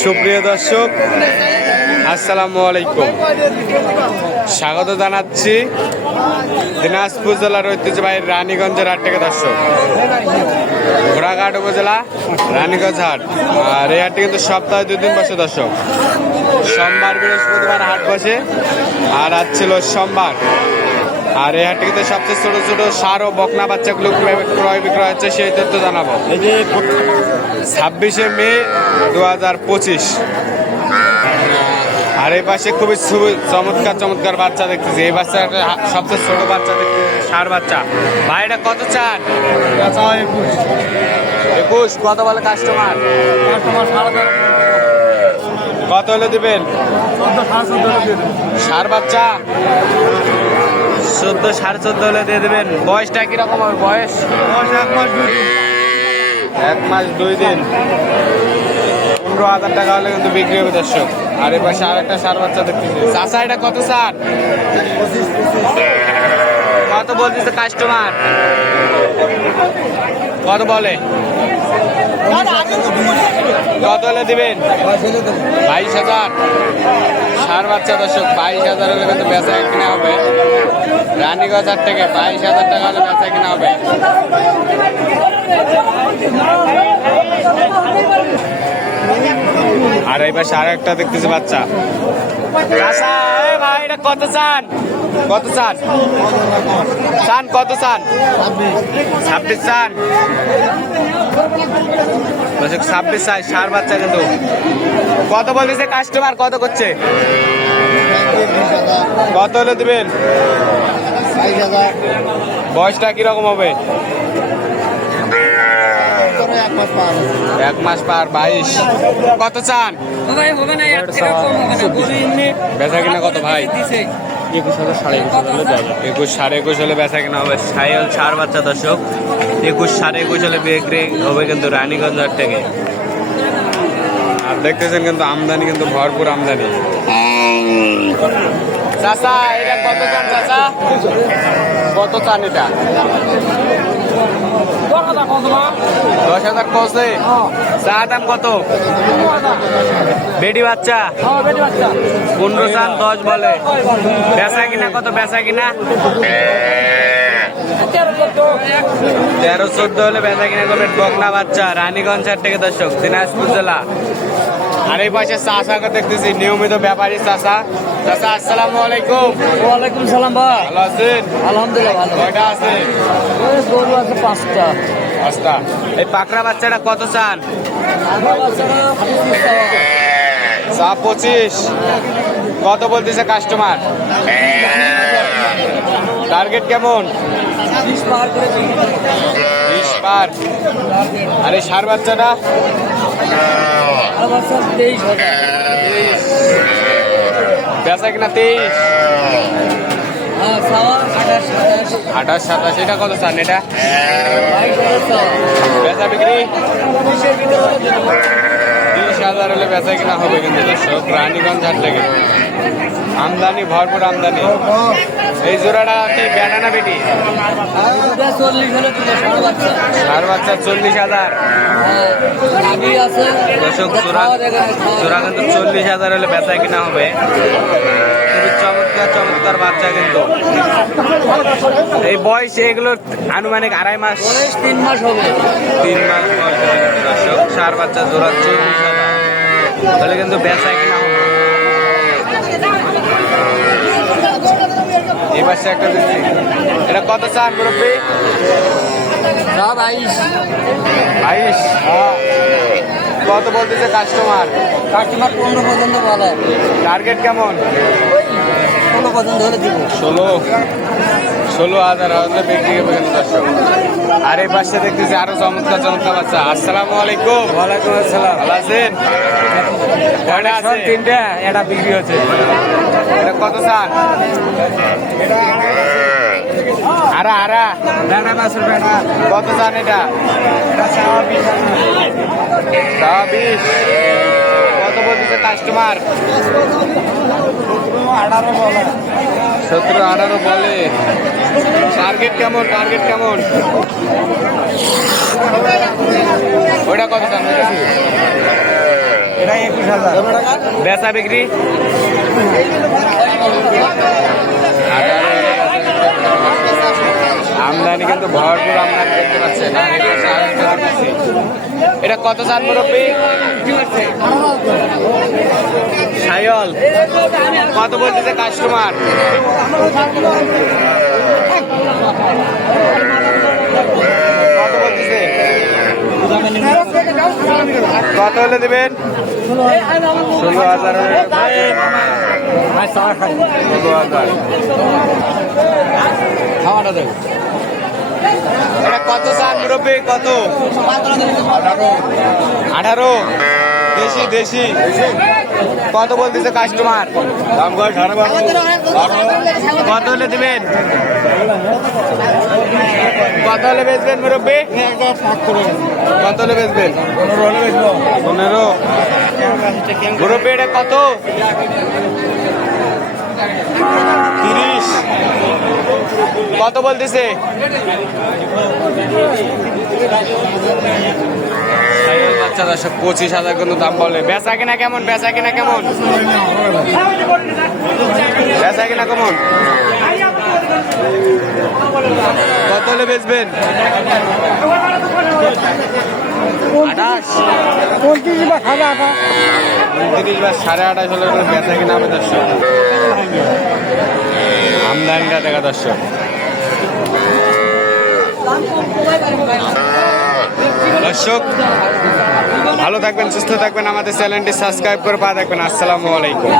সুপ্রিয় দর্শক, আসসালামু আলাইকুম। স্বাগত জানাচ্ছি দিনাজপুর জেলার ঐতিহ্যবাহী রানীগঞ্জের হাট থেকে। দর্শক, ঘোড়াঘাট উপজেলা রানীগঞ্জ হাট। আর এই হাটটি কিন্তু সপ্তাহে 2 দিন বসে। দর্শক, সোমবার বৃহস্পতিবার হাট বসে, আর আজ ছিল সোমবার। আর এই হাটটি কিন্তু সবচেয়ে ছোট ছোট সার ও বকনা বাচ্চাগুলো ক্রয় বিক্রয় হচ্ছে, সেই তথ্য জানাবো। 26শে মে 2025। আর এই পাশে খুবই চমৎকার চমৎকার বাচ্চা দেখতেছি। এই বাচ্চাটা সবচেয়ে ছোট বাচ্চা দেখতেছি, সার বাচ্চা। ভাই, এটা কত চান? 21। কত বলে কাস্টমার? কত হলে দিবেন? সার বাচ্চা 14, 14.5 হলে দিয়ে দেবেন। বয়সটা কিরকম হবে? বয়স 1 মাস 2 দিন। 15,000 টাকা হলে কিন্তু বিক্রি হবে। দর্শক, আর এ পাশে আরেকটা সার বাচ্চা দেখতেছি। চাচা, এটা কত চান? কত বলতেছে কাস্টমার? কত বলে? কত হলে দিবেন? 22,000 সার বাচ্চা। দর্শক, 22,000 হলে কিন্তু বেচা কিনা হবে। রানীগঞ্জ হাট থেকে 22,000 টাকা হলে বেচা কিনা হবে। আর এই পাশে আর একটা দেখতেছি বাচ্চা। ভাই, এটা কত চান? কত চান? চান কত চান? 26 চান। 26 চাই, সার বাচ্চা কিন্তু। কত বলতেছে কাস্টমার? কত করছে? কত হলে দিবেন? বয়সটা কিরকম হবে? 1 মাস পার। 22। কত চান? বেচা কিনা কত ভাই? 21,000 21 হলে বেচা কিনা হবে। সাইল সার বাচ্চা। দর্শক, 21 হলে বিক্রি হবে কিন্তু রানীগঞ্জ হাট থেকে। আর দেখতেছেন কিন্তু আমদানি কিন্তু ভরপুর আমদানি। চাচা, এটা কত চান? চাচা, কত চান এটা? 10,000 কষে। চা দাম কত? বেডি বাচ্চা 15 চান, 10 বলে। বেচা কিনা কত? বেচা কিনা 13-14 হলে বেচা কিনা করবেন। বকনা বাচ্চা রানীগঞ্জ হাট থেকে। দর্শক, দিনাজপুর জেলা। আর এই পাশে চাষাকে দেখতেছি, নিয়মিত ব্যাপারী চাষা। চাষা, আসসালামু আলাইকুম। ওয়ালাইকুম সালাম ভাই। ভালো আছেন? আলহামদুলিল্লাহ ভালো। কয়টা আছে? গরু আছে 5টা। 5টা। এই পাকড়া বাচ্চাটা কত চান? চা 25। কত বলতেছে কাস্টমার? টার্গেট কেমন? 20 পার করে 20 পার। আর এই সার বাচ্চাটা? 23,000। বেচা কিনা 23। 28, 27। এটা কত চান? এটা বেচা বিক্রি 20,000 হলে বেচা কিনা হবে কিন্তু। দর্শক, রানীগঞ্জ হাট থেকে আমদানি ভরপুর আমদানি। এই জোড়াটা কি বেটা না বেটি? 40 হলে সার বাচ্চা 40,000। দর্শক, জোড়া কিন্তু 40,000 হলে বেচা কিনা হবে। খুবই চমৎকার চমৎকার বাচ্চা কিন্তু। এই বয়স এগুলোর আনুমানিক 2.5 মাস, 3 মাস হবে। 3 মাস বয়স হবে। দর্শক, সার বাচ্চা জোড়া 40,000 তাহলে কিন্তু বেচা কিনা হবে। এই পাশে একটা দেখছি, এটা কত চান মুরব্বী? 22। কত বলতেছে কাস্টমার? 15 পর্যন্ত বলে। টার্গেট কেমন? 16 পর্যন্ত হলে দিব। 16,000 হলে বিক্রি হবে কিন্তু। দর্শক, আর এই পাশে দেখতেছি আরো চমৎকার চমৎকার বাচ্চা। আসসালামু আলাইকুম। ওয়ালাইকুম আসসালাম। ভালো আছেন? কয়টা আছে? 3টা। এটা বিক্রি হচ্ছে। এটা কত চান? আরা বেটা মাছের বেটা। কত চান এটা? 20। কত বলতেছে কাস্টমার? 17-18 বলে। টার্গেট কেমন? টার্গেট কেমন? ওইটা কত চান? এটা 21,000 বেচা বিক্রি আমদানি কিন্তু ভরপুর আমদানি দেখতে পাচ্ছেন। আর এই পাশে আরেকটা দেখতেছি। এটা কত চান মুরব্বী? সায়ল কত বলতেছে কাস্টমার? কত বলতেছে? কত হলে দেবেন? 16,000। 16,000 খাওয়াটা দেবে। এটা কত চান মুরব্বী? কত? 18। দেশি দেশি কত বলতেছে কাস্টমার? দাম কয়? 12,500। কত হলে দিবেন? কত হলে বেচবেন মুরব্বী? কত হলে বেচবেন? 15। মুরব্বী এটা কত? 30। কত বলতেছে? বাচ্চা 25,000 কিন্তু দাম বলে। বেচা কিনা কেমন? বেচা কিনা কেমন? বেচা কিনা কেমন? কত হলে বেচবেন? 28। 29 বা 28 29 বা 28.5 হলে বেচা কিনা হবে দর্শক। আমদানিটা দেখা দর্শক। দর্শক ভালো থাকবেন, সুস্থ থাকবেন, আমাদের চ্যানেলটি সাবস্ক্রাইব করে পা থাকবেন। আসসালামু আলাইকুম।